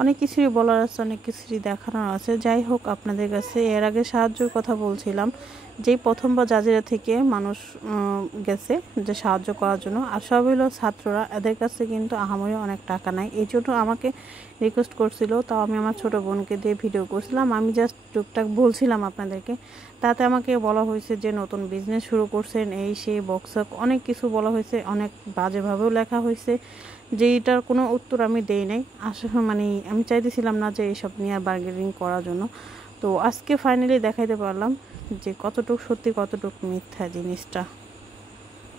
অনেক কিছুই বলার আছে, অনেক কিছুই দেখানোর আছে। যাই হোক, আপনাদের কাছে এর আগে সাহায্যের কথা বলছিলাম, যেই প্রথমবার জাজিরা থেকে মানুষ গেছে যে সাহায্য করার জন্য, আর সব হলো ছাত্ররা, এদের কাছে কিন্তু আহামরি অনেক টাকা নাই। এই জন্য আমাকে রিকোয়েস্ট করছিল, তাও আমি আমার ছোটো বোনকে দিয়ে ভিডিও করছিলাম। আমি জাস্ট টুকটাক বলছিলাম আপনাদেরকে। তাতে আমাকে বলা হয়েছে যে নতুন বিজনেস শুরু করছেন, এই সেই বক্সক অনেক কিছু বলা হয়েছে, অনেক বাজেভাবেও লেখা হয়েছে, যেইটার কোনো উত্তর আমি দেই নাই। আসলে মানে আমি চাইতেছিলাম না যে এইসব নিয়ে আর বার্গেনিং করার জন্য। তো আজকে ফাইনালি দেখাইতে পারলাম যে কতটুকু সত্যি কতটুকু মিথ্যা জিনিসটা।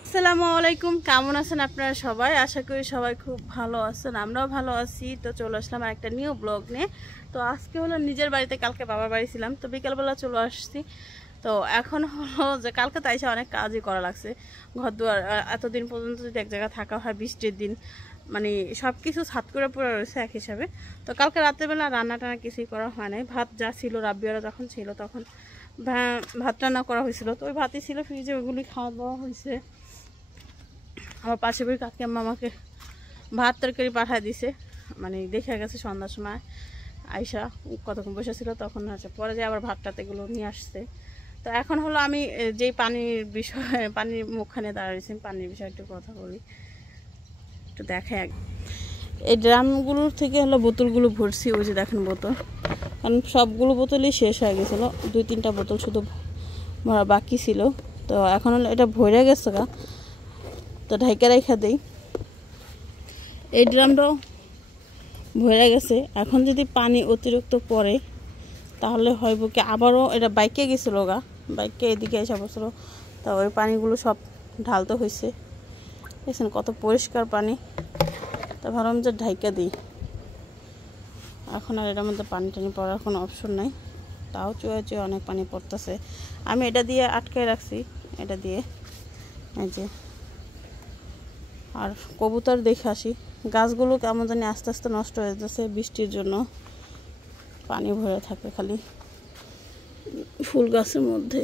আসসালামু আলাইকুম, কেমন আছেন আপনারা সবাই? আশা করি সবাই খুব ভালো আছেন, আমরাও ভালো আছি। তো চলে আসলাম একটা নিউ ব্লগ নিয়ে। তো আজকে হলো নিজের বাড়িতে, কালকে বাবার বাড়ি ছিলাম, তো বিকেলবেলা চলে আসছি। তো এখন হলো যে কালকে তো এসে অনেক কাজই করা লাগছে, ঘর দুয়ার এতদিন পর্যন্ত যদি এক জায়গায় থাকা হয়, বৃষ্টির দিন মানে সব কিছু ছাদ করে পড়ে রয়েছে এক হিসাবে। তো কালকে রাত্রেবেলা রান্না টান্না কিছুই করা হয় নাই, ভাত যা ছিল রাব্বিয়ারা যখন ছিল তখন ভাত রান্না করা হয়েছিল, তো ওই ভাতই ছিল ফ্রিজে, ওইগুলি খাওয়া দাওয়া হয়েছে। আমার পাশে বাড়ির কাকিমা আমাকে ভাত তরকারি পাঠায় দিছে, মানে দেখে গেছে সন্ধ্যার সময় আয়সা কতক্ষণ বসেছিল, তখন হচ্ছে পরে যে আবার ভাতটাতে এগুলো নিয়ে আসছে। তো এখন হলো আমি যেই পানির বিষয়ে, পানির মুখখানে দাঁড়িয়েছি, পানির বিষয়ে একটু কথা বলি, একটু দেখে। এই ড্রামগুলোর থেকে হলো বোতলগুলো ভরছি, ওই যে দেখেন বোতল, কারণ সবগুলো বোতলই শেষ হয়ে গেছিলো, 2-3টা বোতল শুধু ভরা বাকি ছিল। তো এখন হলো এটা ভরে গেছে গা, তো ঢাইকা রেখা দেই। এই ড্রামটাও ভরে গেছে, এখন যদি পানি অতিরিক্ত পড়ে তাহলে হইব কি আবারও, এটা বাইকে গেছিলো গা, বাইকে এদিকে এসে বসলো, তা ওই পানিগুলো সব ঢালতে হয়েছে। দেখছেন কত পরিষ্কার পানি। তা ভাবলাম যে ঢাইকা দিই, এখন আর এটার মধ্যে পানি টানি পড়ার কোনো অপশন নাই। তাও চুয়ে চুয়ে অনেক পানি পড়তেছে। আমি এটা দিয়ে আটকায় রাখছি, এটা দিয়ে এই যে। আর কবুতর দেখে আসি, গাছগুলো কেমন জানি আস্তে আস্তে নষ্ট হয়ে যাচ্ছে বৃষ্টির জন্য, পানি ভরে থাকে খালি ফুল গাছের মধ্যে।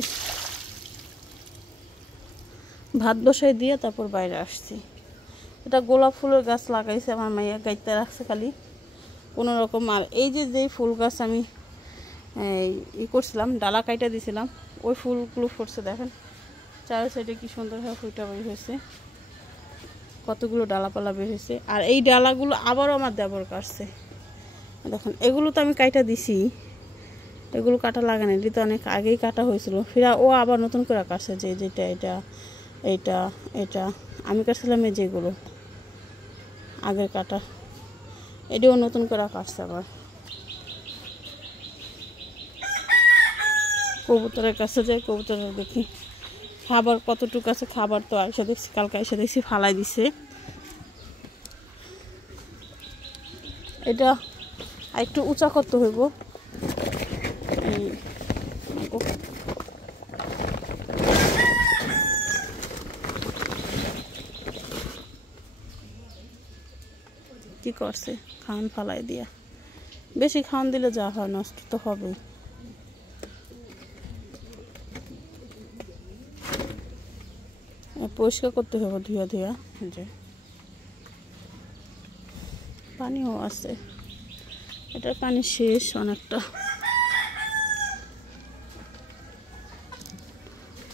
ভাত বসাই দিয়ে তারপর বাইরে আসছি। এটা গোলাপ ফুলের গাছ লাগাইছে আমার মাইয়া, গাইতে রাখছে খালি কোনো রকম। আর এই যে যেই ফুল গাছ আমি করছিলাম, ডালা কাইটা দিয়েছিলাম, ওই ফুলগুলো ফুটছে দেখেন, চার সাইডে কি সুন্দরভাবে ফুলটা বের হয়েছে, কতগুলো ডালাপালা বের হয়েছে। আর এই ডালাগুলো আবারও আমার দেবর কাটছে দেখুন, এগুলো তো আমি কাইটা দিছি, এগুলো কাটা লাগে না, এটা তো অনেক আগেই কাটা হয়েছিল, ফিরা ও আবার নতুন করে কাটছে, যে যেটা এটা এইটা এটা আমি কাটছিলাম, এই যেগুলো আগের কাটা, এটাও নতুন করে কাটছে আবার। কবুতরের কাছে যাই, কবুতরের দেখি খাবার কতটুকু আছে, খাবার তো এসে দেখছি, কালকে এসে দেখছি ফালাই দিছে। এটা একটু উঁচা করতে হইব, কি করছে খাওয়ান ফালাই দিয়া, বেশি খাওয়ান দিলে যা হয় নষ্ট তো হবেই। পরিষ্কার করতে হবে ধুয়া ধুয়া, যে পানিও আছে, এটার পানি শেষ অনেকটা,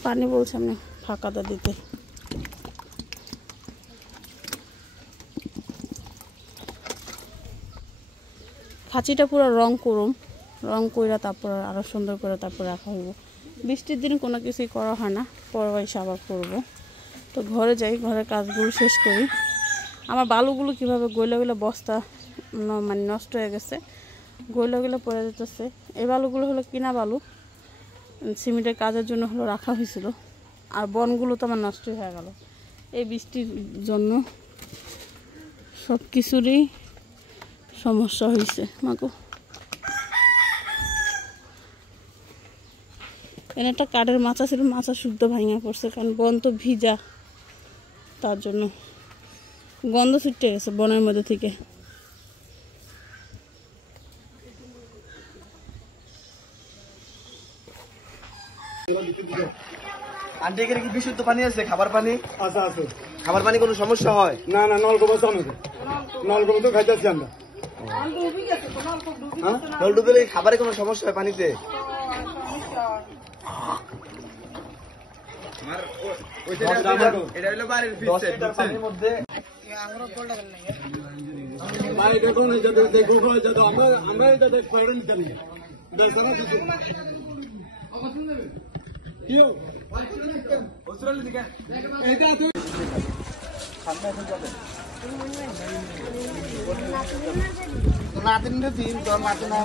পানি বলছে আমি ফাঁকাটা দিতে। খাঁচিটা পুরো রং করুম, রং কইরা তারপর আরো সুন্দর করে তারপর রাখা হইব। বৃষ্টির দিন কোনো কিছুই করা হয় না, পরে এসে আবার করবো। তো ঘরে যাই, ঘরের কাজগুলো শেষ করি। আমার বালুগুলো কীভাবে গইলা গইলা বস্তা মানে নষ্ট হয়ে গেছে, গইলা গইলা পড়ে যেতেছে। এই বালুগুলো হলো কিনা বালু, সিমেন্টের কাজের জন্য হলো রাখা হয়েছিল, আর বনগুলো তো আমার নষ্ট হয়ে গেল এই বৃষ্টির জন্য, সব কিছুরই সমস্যা হয়েছে। মাগো, এখানে একটা কাঠের মাচা ছিল, মাচা শুদ্ধ ভাঙা পড়ছে, কারণ বন তো ভিজা, তার জন্য গন্ধ ছুটে গেছে বনের মধ্যে থেকে। আন্টি এখানে কি বিশুদ্ধ পানি আছে? খাবার পানি আছে? আছে। খাবার পানি কোনো সমস্যা হয় না? না, নলকূপ আছে, নলকূপ তো খাইতেছি আমরা। হ্যাঁ? জল ডুবে গেলে খাবারে কোনো সমস্যা হয় পানিতে? এটা হলো বাড়ির পানির মধ্যে natin na din to natin na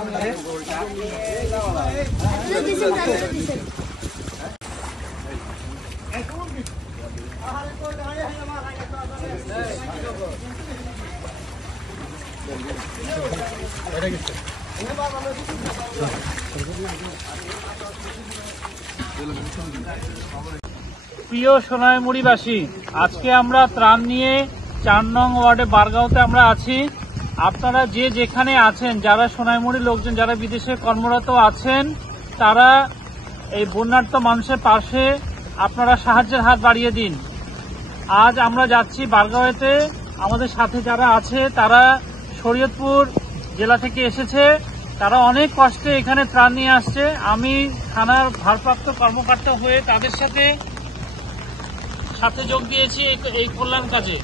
প্রিয় সোনাইমুড়িবাসী, আজকে আমরা ত্রাণ নিয়ে ৪ নং ওয়ার্ডে বারগাঁওতে আমরা আছি। আপনারা যে যেখানে আছেন, যারা সোনাইমুড়ির লোকজন, যারা বিদেশে কর্মরত আছেন, তারা এই বন্যার্ত মানুষের পাশে আপনারা সাহায্যের হাত বাড়িয়ে দিন। আজ আমরা যাচ্ছি বারগাঁওতে। আমাদের সাথে যারা আছে তারা শরীয়তপুর জেলা থেকে এসেছে। তারা অনেক কষ্টে এখানে ত্রাণ নিয়ে আসছে। আমি থানার ভারপ্রাপ্ত কর্মকর্তা হয়ে তাদের সাথে যোগ দিয়েছি এই কল্যাণ কাজে।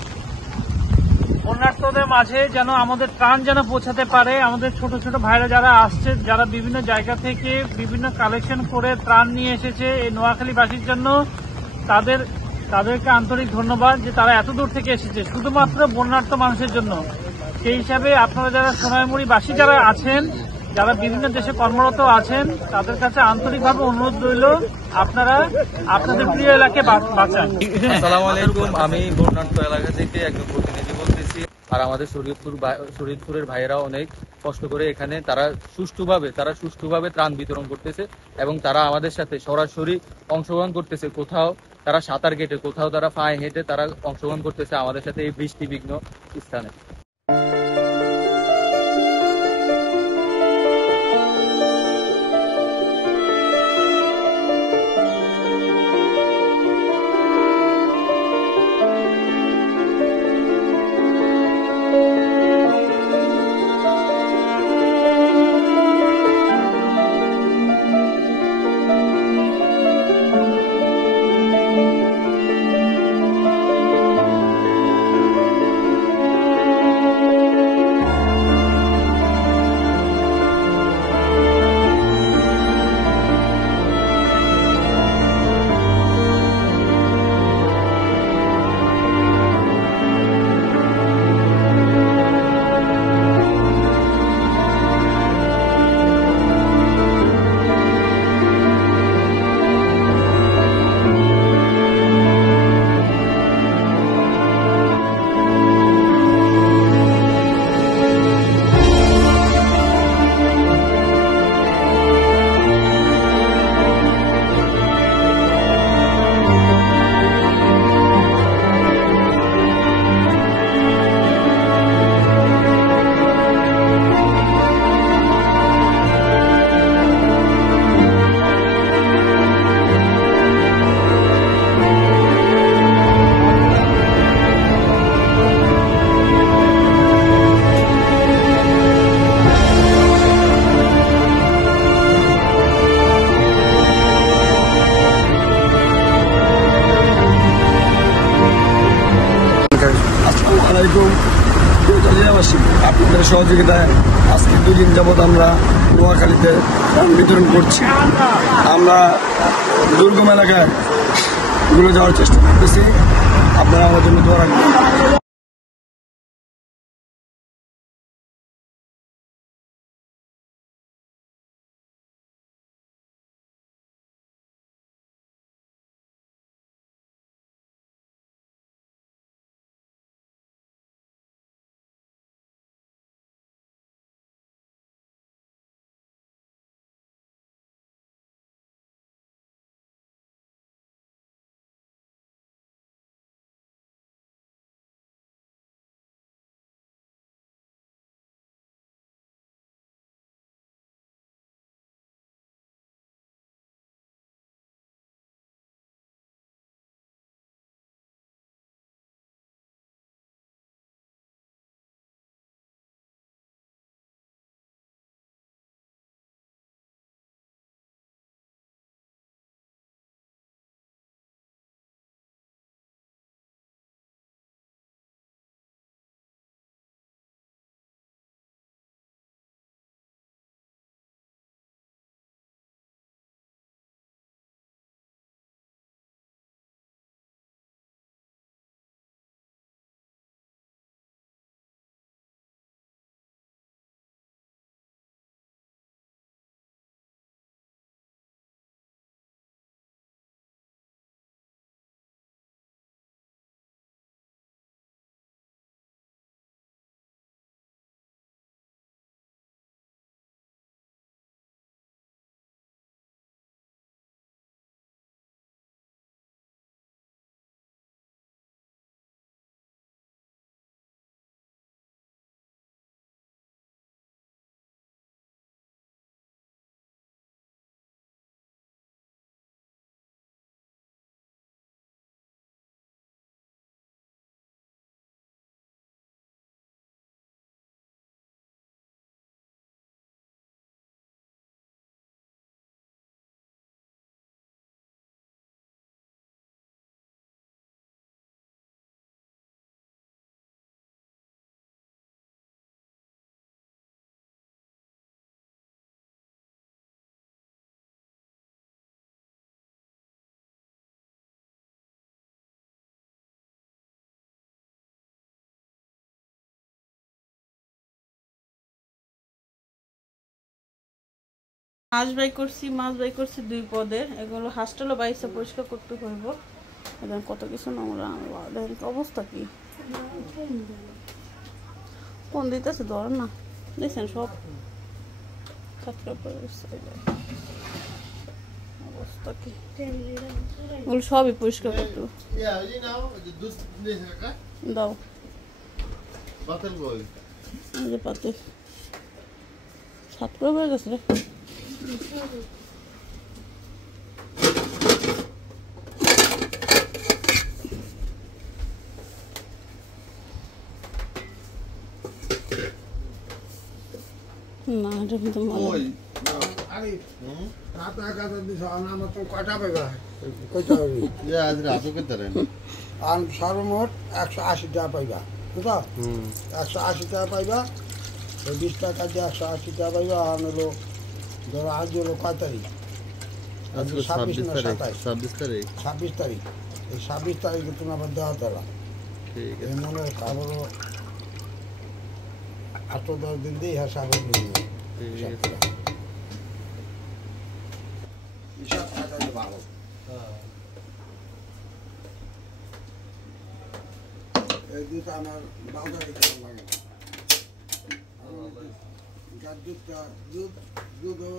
বন্যার্তদের মাঝে যেন আমাদের ত্রাণ যেন পৌঁছাতে পারে। আমাদের ছোট ছোট ভাইরা যারা আসছে, যারা বিভিন্ন জায়গা থেকে বিভিন্ন কালেকশন করে ত্রাণ নিয়ে এসেছে এই নোয়াখালীবাসীর জন্য, তাদেরকে আন্তরিক ধন্যবাদ যে তারা এত দূর থেকে এসেছে শুধুমাত্র বন্যার্ত মানুষের জন্য। সেই হিসাবে আপনারা যারা সোনাইমুড়িবাসী যারা আছেন, যারা বিভিন্ন দেশে কর্মরত আছেন, তাদের কাছে আন্তরিকভাবে অনুরোধ রইল আপনারা আপনাদের প্রিয় এলাকাকে বাঁচান। আসসালামু আলাইকুম, আমি বন্যার্ত এলাকা থেকে একজন প্রতিনিধি বলতেছি। আর আমাদের শরীয়তপুরের ভাইয়েরা অনেক কষ্ট করে এখানে তারা সুষ্ঠুভাবে ত্রাণ বিতরণ করতেছে এবং তারা আমাদের সাথে সরাসরি অংশগ্রহণ করতেছে। কোথাও তারা সাঁতার কেটে, কোথাও তারা পায়ে হেঁটে তারা অংশগ্রহণ করতেছে আমাদের সাথে এই বৃষ্টিবিঘ্ন স্থানে। আপনাদের সহযোগিতায় আজকে 2 দিন যাবৎ আমরা নোয়াখালীতে ত্রাণ বিতরণ করছি। আমরা দুর্গম এলাকায় ঘুরে যাওয়ার চেষ্টা করতেছি। আপনারা আমার জন্য দোয়া রাখবেন। মাছ বাই করছি 2 পদের, এগুলো হাঁসটালো বাইসে পরিষ্কার করতে হইব। এখন কত কিছু নোংরা, দেখেন তো অবস্থা কি, কোন দিতেছে ধরেন না, দেখছেন সব অবস্থা কি, ওগুলো সবই পরিষ্কার করতে দাও। এই যে পাতিল সাত করে হয়ে গেছে রে। না এটা কিন্তু সর্বমোট 180 টাকা পাইবা, বুঝা 180 টাকা পাইবা, 20 টাকা দিয়ে 180 টাকা পাইবা। আর হলো ধরো আজ হলো কয় তারিখ, 26 তারিখ, এই 26 তারিখে তুমি আবার দেওয়া দেওয়া মনে আবারও 8-10 দিন দিয়ে হ্যাঁ সাগর নিয়ে ভালো। এই দুধ আমার বাজারে কেমন লাগে না, যার দুধটা দুধও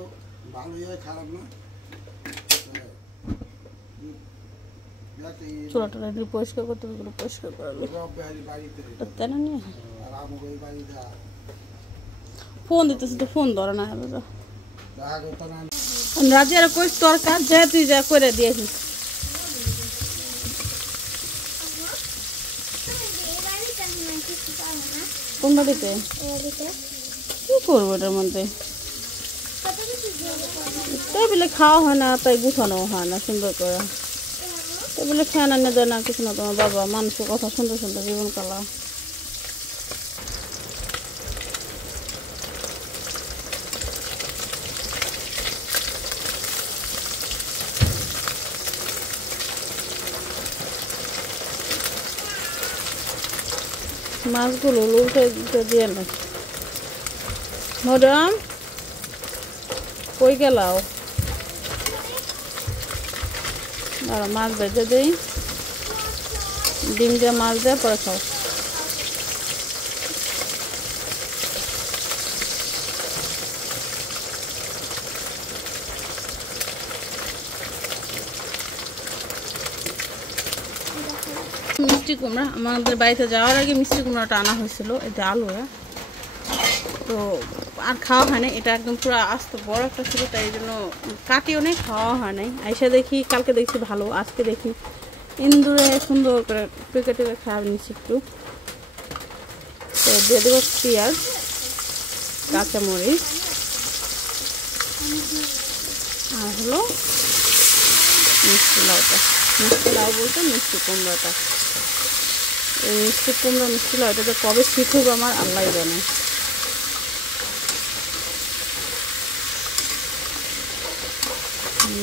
ভালোই হয়, খারাপ না। চুলাটা পরিষ্কার করতে হবে, পরিষ্কার করালো তাই না নিয়ে ফোন দিতেছে তো ফোন ধরে না। রাজি আর কই তরকার যা তুই যা করে দিয়েছিস। কোন বাড়িতে কি করবো এটার মধ্যে, টেবিলে খাওয়া হয় না, তাই গুছানো হয় না সুন্দর করে। টেবিলে খেয়ে না দেয় না কিছু না, তোমার বাবা মানুষের কথা সুন্দর সুন্দর জীবন কালা। মাছগুলো উল্টে দিয়ে না। ম্যাডাম কই গেলাও, মাছ ভেজে দিই, ডিম দিয়ে মাছ দিয়ে পরে খাও। মিষ্টি কুমড়া আমাদের বাড়িতে যাওয়ার আগে মিষ্টি কুমড়াটা আনা হয়েছিল, এটা আলু তো আর খাওয়া হয় না। এটা একদম পুরো আস্ত বড় একটা ছিল, তাই এই জন্য কাটিও নেই, খাওয়া হয় নাই। আইসা দেখি কালকে দেখছি ভালো, আজকে দেখি ইন্দুরে সুন্দর করে প্যাকেটে খাওয়া নিচ্ছি একটু। তো দিয়ে দেবো পেঁয়াজ, কাঁচামরিচ আর হলো মিষ্টি লাউটা। মিষ্টি লাউ বলতে মিষ্টি কুমড়াটা, এই মিষ্টি কুমড়া মিষ্টি লাউ এটা কবে শিখুক আমার আল্লাহ জানে।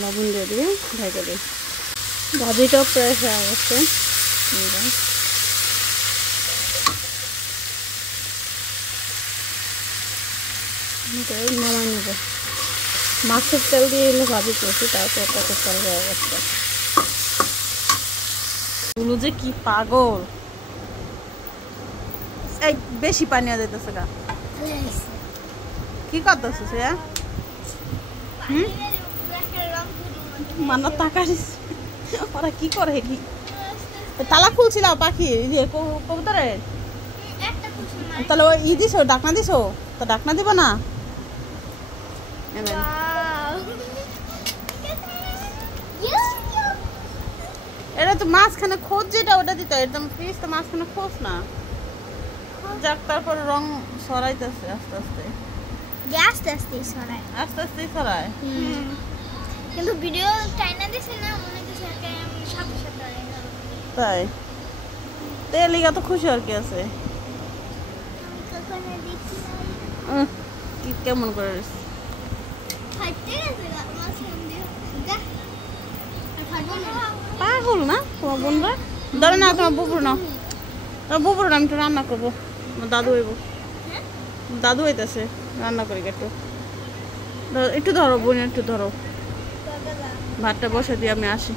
লবণ দিয়ে দিয়ে ঢেকে দিই। ভাজিটাও প্রায় হয়ে গেছে, নামাই নেব। মাছের তেল দিয়ে এলে ভাজি করছি, তারপর কত তেল হয়ে গেছে। এগুলো যে কি পাগল, এই বেশি পানি দিতেছে গা, কি করতেছিস? মান্না তাকারিস, ওরা কি করে? তালা খুলছিল পাখি কবুতরে, তাহলে ওই দিস ডাকনা দিস, তা ডাকনা দিব না? এটা তো মাঝখানে খোঁজ, যেটা ওটা দিতে একদম পিস তো মাঝখানে খোঁজ না যাক। তারপর রং সরাইতেছে আস্তে আস্তে, আস্তে আস্তে সরাই, আস্তে আস্তে সরাই। কিন্তু ভিডিও টাইনা দিছে না, মনে হচ্ছে সাথে সাথে তাই তেল লিগা তো খুশি আর কি আছে। কি কেমন করে পাগল না তোমার বোনরা? ধরে না তোমার বুবুর না, তোমার বুবুর আমি একটু রান্না করবো, দাদু হইব, দাদু হইতেছে রান্না করি একটু। একটু ধরো বোন, একটু ধরো, ভাতটা বসে দিয়ে আমি আসি।